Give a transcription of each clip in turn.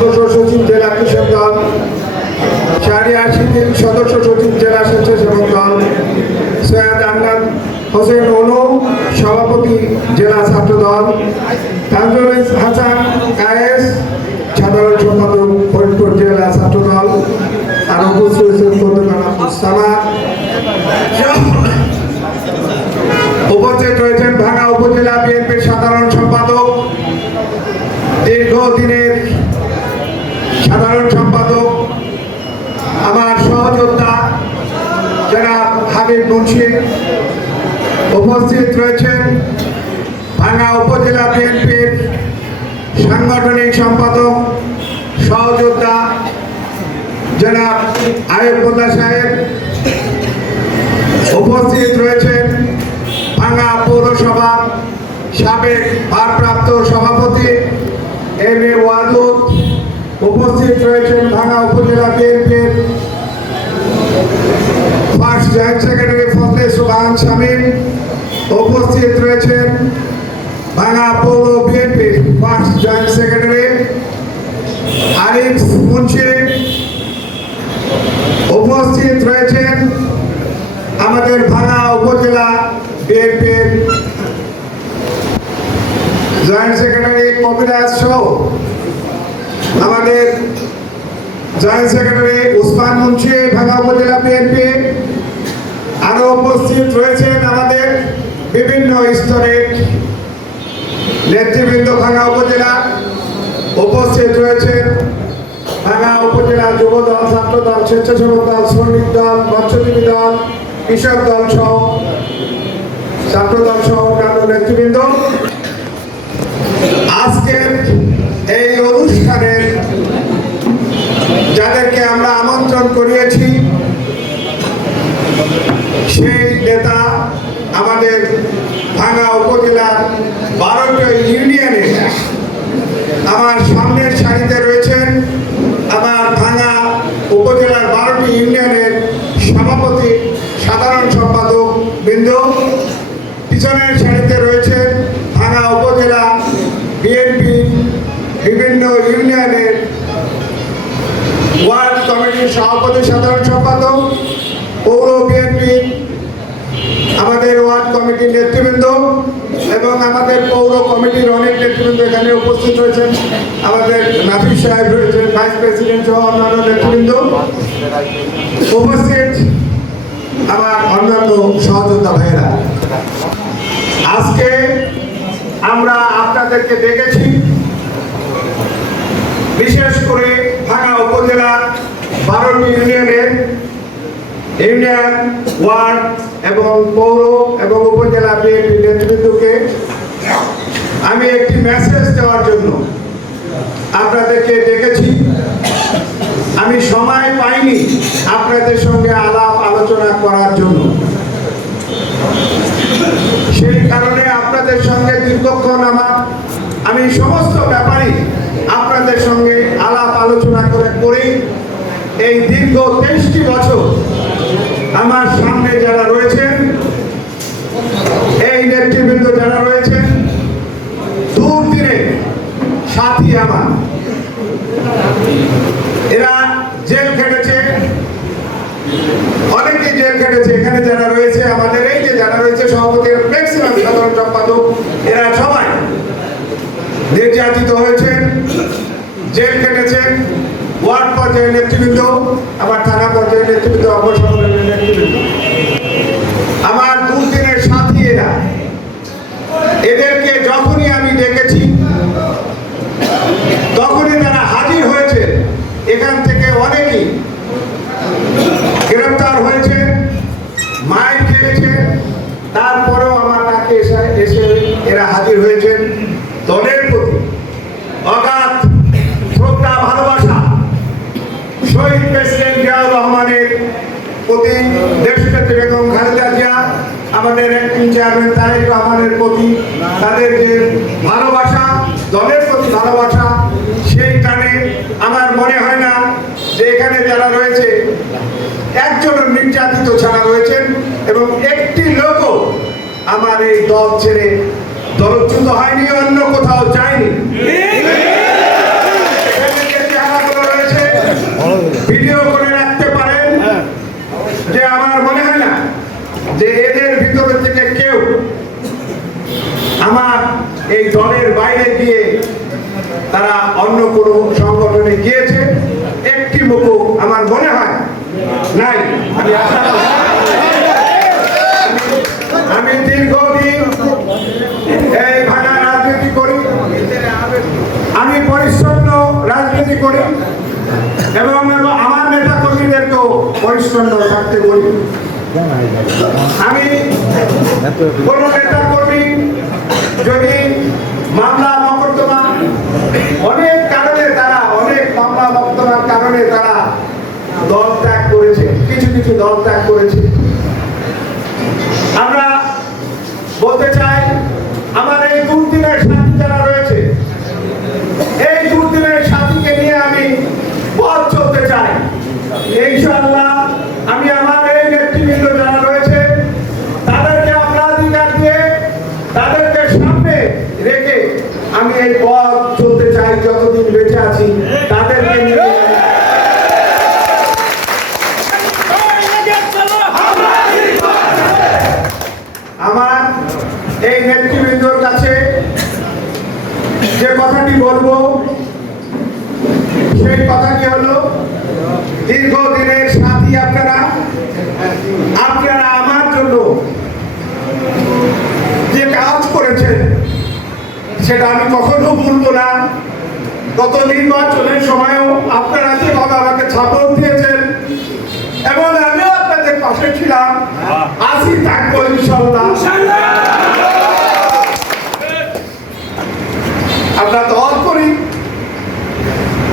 সদস্য সচিব জেলা কৃষক দল, শাহরিয়ার সিদ্দিক সদস্য সচিব জেলা স্বেচ্ছাসেবক দল, সৈয়দ আহমদ হোসেন অনু সভাপতি জেলা ছাত্র দল, তাজুল হাসান কায়েস সাধারণ সম্পাদক ফরিদপুর জেলা ছাত্র দল, আর উপস্থিত উপস্থিত রয়েছেন ভাঙ্গা উপজেলা বিএনপির সাধারণ সম্পাদক, দীর্ঘদিনের সাধারণ সম্পাদক, আমার সহযোদ্ধা জনাব হাবিব মুন্সি। উপস্থিত রয়েছেন ভাঙ্গা উপজেলা বিএনপির সাংগঠনিক সম্পাদক, সহযোদ্ধা জনাব আয়ুব মোল্লা সাহেব। উপস্থিত রয়েছেন ভাঙ্গা পৌরসভার সাবেক ভারপ্রাপ্ত সভাপতি এম এ ওয়াদুদ। উপস্থিত রয়েছেন ভাঙ্গা উপজেলা বিএনপির ফার্স্ট জয়েন্ট সেক্রেটারি ফজলে সুবহান শামীম। উপস্থিত রয়েছেন ভাঙ্গা পৌর বিএনপির first joint secretary Arif Munshi. উপস্থিত রয়েছেন আমাদের ভাঙ্গা উপজেলা বিএনপির জয়েন্ট সেক্রেটারি কবিরাজ সহ আমাদের জয়েন্ট সেক্রেটারি উসমান মুন্সি ভাঙ্গা উপজেলা বিএনপি। আরো উপস্থিত রয়েছেন আমাদের বিভিন্ন স্তরের নেতৃবৃন্দ ভাঙ্গা উপজেলা। উপস্থিত রয়েছেন ভাঙ্গা উপজেলা যুব দল, ছাত্র দল, স্বেচ্ছাসেবক দল, শ্রমিক দল, মৎস্যজীবী দল, কৃষক দল সহ ছাত্র দল সহ অন্যান্য নেতৃবৃন্দ। আজকের এই অনুষ্ঠানের যাদেরকে আমরা আমন্ত্রণ করিয়েছি সেই নেতা আমাদের ভাঙ্গা উপজেলার 12টি ইউনিয়নে আমার সামনের সারিতে রয়েছেন আমার ভাঙ্গা উপজেলার 12টি ইউনিয়নের সভাপতি, সাধারণ সম্পাদক বৃন্দ। পিছনের সারিতে রয়েছেন ভাঙ্গা উপজেলা বিএনপি বিভিন্ন ইউনিয়নের ওয়ার্ড কমিটির সভাপতি, সাধারণ সম্পাদক, পৌর বিএনপি আমাদের ওয়ার্ড কমিটির নেতৃবৃন্দ এবং আমাদের পৌর কমিটির অনেক নেতৃবৃন্দ এখানে উপস্থিত রয়েছেন। আমাদের নাফিস সাহেব রয়েছেন, ভাইস প্রেসিডেন্ট সহ অন্যান্য নেতৃবৃন্দ উপস্থিত, আমার অন্যান্য সহযোদ্ধা ভাইয়েরা। আজকে আমরা আপনাদেরকে দেখেছি বিশেষ করে ভাঙ্গা উপজেলার 12টি ইউনিয়নের ইউনিয়ন, ওয়ার্ড এবং পৌর এবং উপজেলা বিএনপি নেতৃবৃন্দকে আমি একটি মেসেজ দেওয়ার জন্য আপনাদেরকে ডেকেছি। আমি সময় পাইনি আপনাদের সঙ্গে আলাপ আলোচনা করার জন্য, সেই কারণে আপনাদের সঙ্গে দীর্ঘক্ষণ আমি সমস্ত ব্যাপারই আপনাদের সঙ্গে আলাপ আলোচনা করে এই দীর্ঘ 23টি বছর আমার সামনে যারা রয়েছেন, এই নেতৃবৃন্দ যারা রয়েছেন, দুর্দিনের সাথী আমার, এরা জেল খেটেছে, অনেকেই জেল খেটেছে। এখানে যারা রয়েছে আমাদের এই যে যারা রয়েছে সভাপতি, ম্যাক্সিমাম সাধারণ সম্পাদক, এরা সবাই নির্যাতিত হয়েছেন, জেল খেটেছেন। ওয়ার্ড পর্যায়ের নেতৃবৃন্দ, আমার থানা পর্যায়ের নেতৃবৃন্দ, অবসরের নেতৃবৃন্দ, আমার দুদিনের সাথী এরা। এদেরকে যখনই আমি ডেকেছি তখনই তারা হাজির হয়েছে। এখান থেকে অনেকেই গ্রেফতার হয়েছে, মাইর খেয়েছে, তারপরেও আমার কাছে এসে এরা হাজির হয়েছেন। দলের প্রতি অগাধ শ্রদ্ধা, ভালোবাসা, শহীদ প্রেসিডেন্ট জিয়াউর রহমানের প্রতি, দেশনেত্রী বেগম খালেদা জিয়া, আমাদের অ্যাক্টিং চেয়ারম্যান তারেক রহমানের প্রতি তাদের যে ভালোবাসা, দলের প্রতি ভালোবাসা, সেই কারণে আমার মনে হয় না যে এখানে যারা রয়েছে একজনের নির্যাতিত ছাড়া রয়েছেন এবং একটি লোকও আমার এই দল ছেড়ে দলচ্যুত হয়নি, অন্য কোথাও যায়নি। বাইরে গিয়ে তারা অন্য কোনো সংগঠনে গিয়েছে, একটি মুখও আমার মনে হয় নাই। আমি আশা করি, আমি দীর্ঘদিন এই ভাঙা রাজনীতি করি, আমি পরিচ্ছন্ন রাজনীতি করি এবং আমার নেতা কর্মীদেরকেও পরিচ্ছন্ন থাকতে বলি। আমি কোন নেতা কর্মী যদি মামলা মকদ্দমা অনেক কারণে অনেক মামলা মকদ্দমার কারণে তারা দল ত্যাগ করেছে, কিছু কিছু দল ত্যাগ করেছে, আমরা বলতে চাই আমার এই দুর্দিনের সাথী যারা রয়েছে, এই দুর্দিনের সাথীকে নিয়ে আমি পথ চলতে চাই। ইনশাআল্লাহ আমি আমার এই নেতৃবৃন্দ যারা রয়েছে তাদেরকে অগ্রাধিকার দিয়ে তাদেরকে সামনে রেখে আমি এই পথ চলতে চাই যতদিন বেঁচে আছি তাদেরকে নিয়ে। আমার এই নেতৃবৃন্দর কাছে যে কথাটি বলবো সেই কথাটি হলো, দীর্ঘদিনের সাথী আপনারা আমার জন্য যে কাজ করেছেন সেটা আমি কখনো ভুলবো না। গত নির্বাচনের সময়ও আপনারা যেভাবে আমাকে সাপোর্ট দিয়েছেন এবং আমিও আপনাদের পাশে ছিলাম, আজই থাকবো ইনশাআল্লাহ। আমরা দল করি,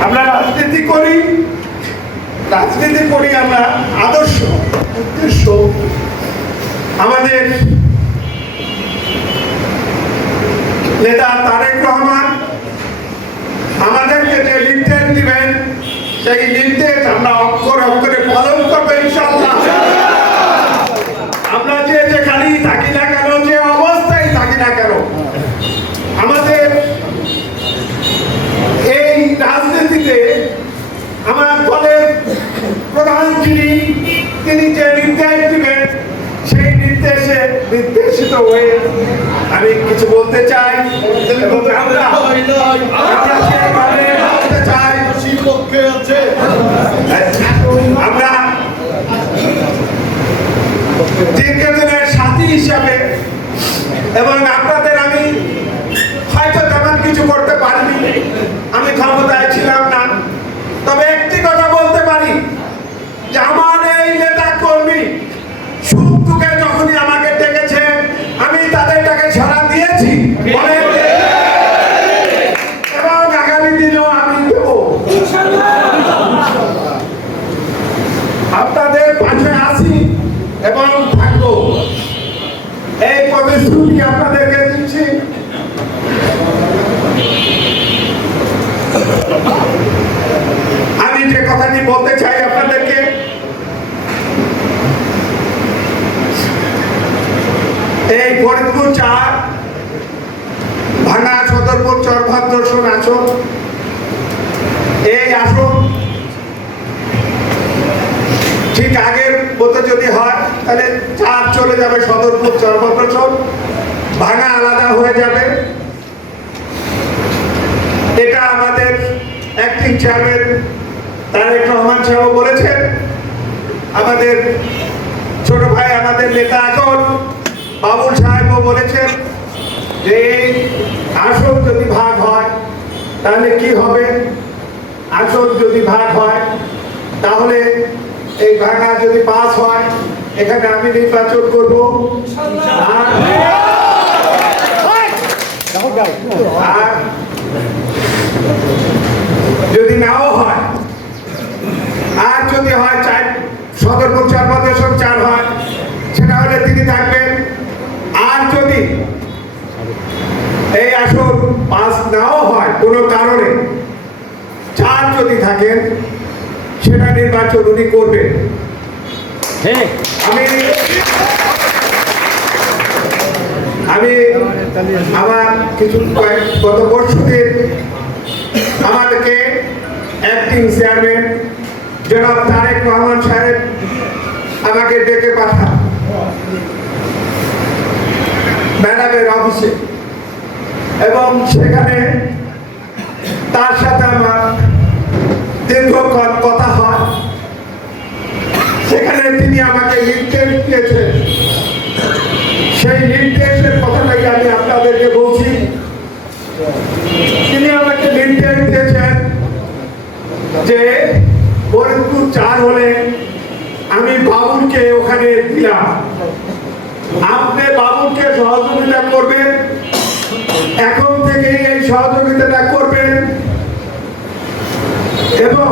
আমরা রাজনীতি করি, আমরা আদর্শ উদ্দেশ্য আমাদের নেতা তারেক রহমান আমাদেরকে যে নির্দেশ দিবেন সেই নির্দেশ আমরা অক্ষরে অক্ষরে পালন করবো ইনশাআল্লাহ। আমরা যে যেখানেই থাকি না কেন, যে অবস্থায় থাকি না কেন, আমাদের এই রাজনীতিতে আমার দলের প্রধান তিনি যে নির্দেশ দিবেন সেই নির্দেশে নির্দেশিত হয়ে আমি কিছু বলতে চাই এবং আমরা সেইভাবে বলতে চাই। আমরা দীর্ঘদিনের সাথী হিসাবে এবং আপনাদের আমি হয়তো তেমন কিছু করতে পারিনি, আমি ক্ষমতায় ছিলাম না, তবে একটি কথা বলতে পারি যে আমার এই নেতা কর্মী সুখ দুঃখে যখনই আমাকে ডেকেছে আমি তাদের ডাকে সাড়া দিয়েছি এবং আগামী দিনেও আমি দেব। আপনাদের পাশে আছি এবং থাকবো, এই প্রতিশ্রুতি আপনাদেরকে দিচ্ছি। আমি যে কথাটি বলতে চাই আপনাদেরকে, এই ফরিদপুর 4 ভাঙা সদরপুর চরভাদ্রসন আসন, এই আসন ঠিক আগের মতো যদি হয় তাহলে 4 চলে যাবে সদরপুর চরভাদ্রসন, ভাঙা আলাদা হয়ে যাবে। এটা আমাদের অ্যাক্টিং চেয়ারম্যান তারেক রহমান সাহেব বলেছেন, আমাদের ছোট ভাই আমাদের নেতা এখন বাবুল সাহেবও বলেছেন যে এই আসন যদি ভাগ হয় তাহলে কি হবে, আসন যদি ভাগ হয় তাহলে এই ভাঙা যদি পাস হয় এখানে আমি নির্বাচন করব, আর যদি নাও হয়, আর যদি হয় সদরপুর চরভাদ্রসন 4 হয় সেটা হলে তিনি থাকবেন, আর যদি এই আসন পাস নাও হয় কোনো কারণে 4 যদি থাকেন সেটা নির্বাচন উনি করবেন। আমি আমার কিছু গত পরশুদিন আমাদেরকে অ্যাক্টিং চেয়ারম্যান জনাব তারেক রহমান সাহেব আমাকে ডেকে পাঠান ম্যাডামের অফিসে এবং সেখানে তার সাথে আমার দীর্ঘক্ষণ কথা হয়। সেখানে তিনি আমাকে নির্দেশ দিয়েছেন, সেই নির্দেশের কথাটাই আমি আপনাদেরকে বলছি। তিনি আমাকে নির্দেশ দিয়েছেন যে ফরিদপুর 4 হলে আমি বাবুলকে ওখানে দিলাম, আপনি বাবুলকে সহযোগিতা করবেন, এখন থেকে এই সহযোগিতাটা করবেন এবং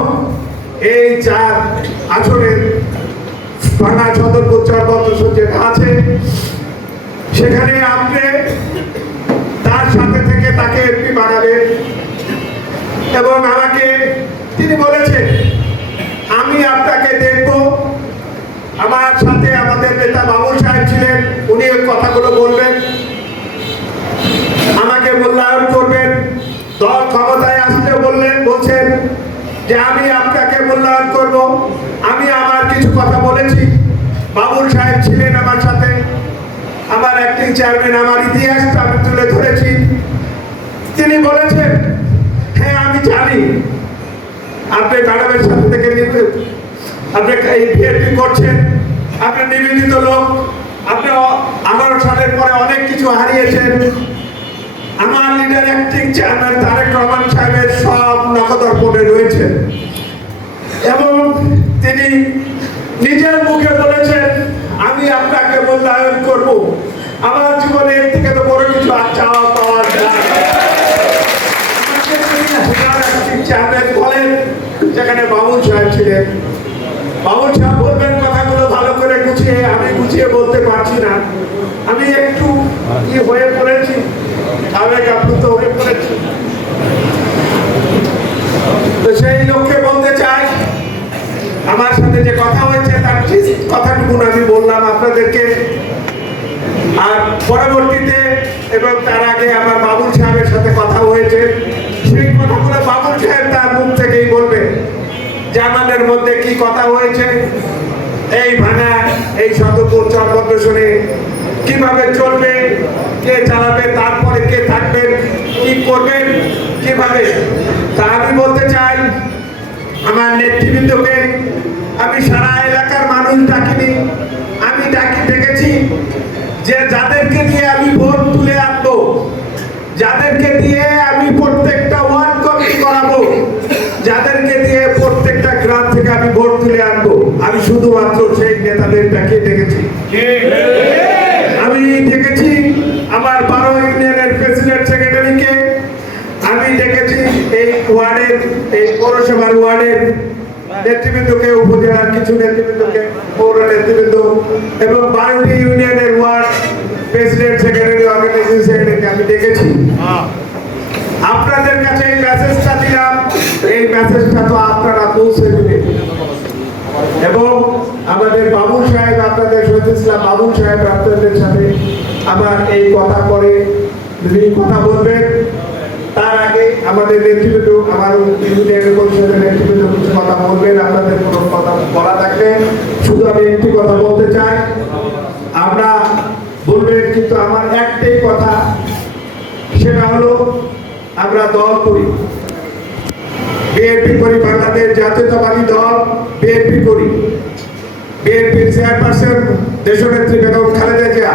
এই 4 আসনের ভাঙা সদরপুর 4 যেটা আছে সেখানে আপনি তার সাথে থেকে তাকে এমপি বানাবেন। এবং আমাকে তিনি বলেছেন আমি আপনাকে দেখব, আমার সাথে আমাদের নেতা বাবুল সাহেব ছিলেন, উনি ওই কথাগুলো বলবেন, আমাকে মূল্যায়ন করবেন। দল ক্ষমতায় আসতে বলছেন যে আমি আপনাকে মূল্যায়ন করব। আমি আমার কিছু কথা বলেছি, বাবুল সাহেব ছিলেন আমার সাথে, আমার অ্যাক্টিং চেয়ারম্যান, আমার ইতিহাসটা আমি তুলে ধরেছি। তিনি বলেছেন হ্যাঁ আমি জানি আপনি ম্যাডামের সাথে থেকে আপনি এই বিএনপি করছেন, আপনি নিবেদিত লোক, আপনি 18 সালের পরে অনেক কিছু হারিয়েছেন। আমার leader acting chairman Tarique Rahman সাহেবের সব নখদর্পণে রয়েছে এবং তিনি নিজের মুখে বলেছেন আমি আপনাকে মূল্যায়ন করব। আমার জীবনে এর থেকে তো বড় কিছু চাওয়া পাওয়া যায়। চেয়ারম্যান বলেন যেখানে বাবুল সাহেব ছিলেন, বাবুল সাহেব বলবেন কথাগুলো ভালো করে গুছিয়ে, আমি গুছিয়ে বলতে পারছি না, আমি একটু হয়ে পড়েছি, আবেগ আপ্লুত হয়ে পড়েছি। তো সেই লক্ষ্যে বলতে চাই আমার সাথে যে কথা হয়েছে তার কথাটুকু আমি বললাম আপনাদেরকে। আর পরবর্তীতে এবং তার আগে আমার বাবুল সাহেবের সাথে কথা হয়েছে, সেই কথাগুলো বাবুল সাহেব তার মুখ থেকেই বলবে যে আমাদের মধ্যে কি কথা হয়েছে, এই ভাঙা এই সদরপুর 4 কিভাবে চলবে, কে চালাবে, তারপরে কে থাকবেন, কি করবেন, কিভাবে। তা আমি বলতে চাই আমার নেতৃবৃন্দকে আমি সারা এলাকার মানুষ ডাকিনি, আমি ডেকেছি যে যাদেরকে দিয়ে আমি ভোট তুলে আনবো, যাদেরকে দিয়ে আমি প্রত্যেকটা ওয়ার্ড কমিটি করাবো, যাদেরকে দিয়ে প্রত্যেকটা গ্রাম থেকে আমি ভোট তুলে আনবো, আমি শুধুমাত্র সেই নেতাদেরটাকে ডেকেছি। আমি ডেকেছি আমার 12 ইউনিয়নের প্রেসিডেন্ট সেক্রেটারিকে, আমি ডেকেছি এই ওয়ার্ডের, এই পৌরসভার ওয়ার্ডের নেতৃবৃন্দকে, উপজেলার কিছু নেতৃবৃন্দকে, পৌর নেতৃবৃন্দ এবং 12টি ইউনিয়নের ওয়ার্ড প্রেসিডেন্ট সেক্রেটারি, অর্গানাইজিং সেক্রেটারিকে আমি ডেকেছি। আপনাদের কাছে এই মেসেজটা দিলাম, এই মেসেজটা তো আপনারা পৌঁছে দিবেন। এবং আমাদের বাবুল সাহেব, আপনাদের শহীদ ইসলাম বাবুল সাহেব আপনাদের সাথে আমার এই কথা পরে তিনি কথা বলবেন, তার আগে আমাদের নেতৃবৃন্দ, আমার ইউনিয়ন পরিষদের নেতৃবৃন্দ কিছু কথা বলবেন। আপনাদের কোনো কথা বলা থাকলে শুধু আমি একটি কথা বলতে চাই, আমরা বলবেন, কিন্তু আমার একটাই কথা, সেটা হলো আমরা দল করি, বিএনপি করি, বাংলাদেশ জাতীয়তাবাদী দল বিএনপি করি। বিএনপির চেয়ারপারসন দেশনেত্রী বেগম খালেদা জিয়া,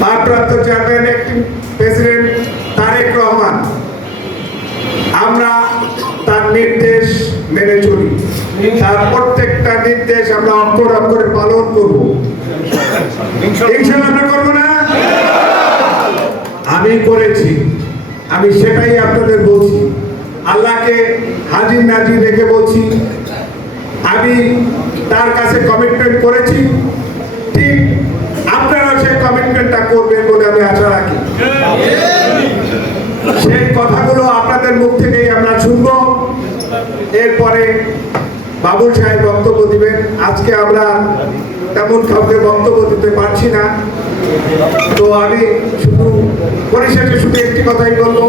ভারপ্রাপ্ত chairman acting president Tarique Rahman, আমরা তার নির্দেশ মেনে চলি, তার প্রত্যেকটা নির্দেশ আমরা অক্ষর অক্ষরে পালন করব। ইনশাআল্লাহ আমরা করবো না? আমি করেছি, আমি সেটাই আপনাদের বলছি, আল্লাহকে হাজির নাজির রেখে বলছি, আমি তার কাছে কমিটমেন্ট করেছি, ঠিক আপনারা সেই কমিটমেন্টটা করবেন বলে আমি আশা রাখি। সেই কথাগুলো আপনাদের মুখ থেকেই আমরা শুনবো। এরপরে বাবুল সাহেব বক্তব্য দিবেন। আজকে আমরা তেমন কাউকে বক্তব্য দিতে পারছি না, তো আমি শুধু পরিশেষে শুধু একটি কথাই বলবো,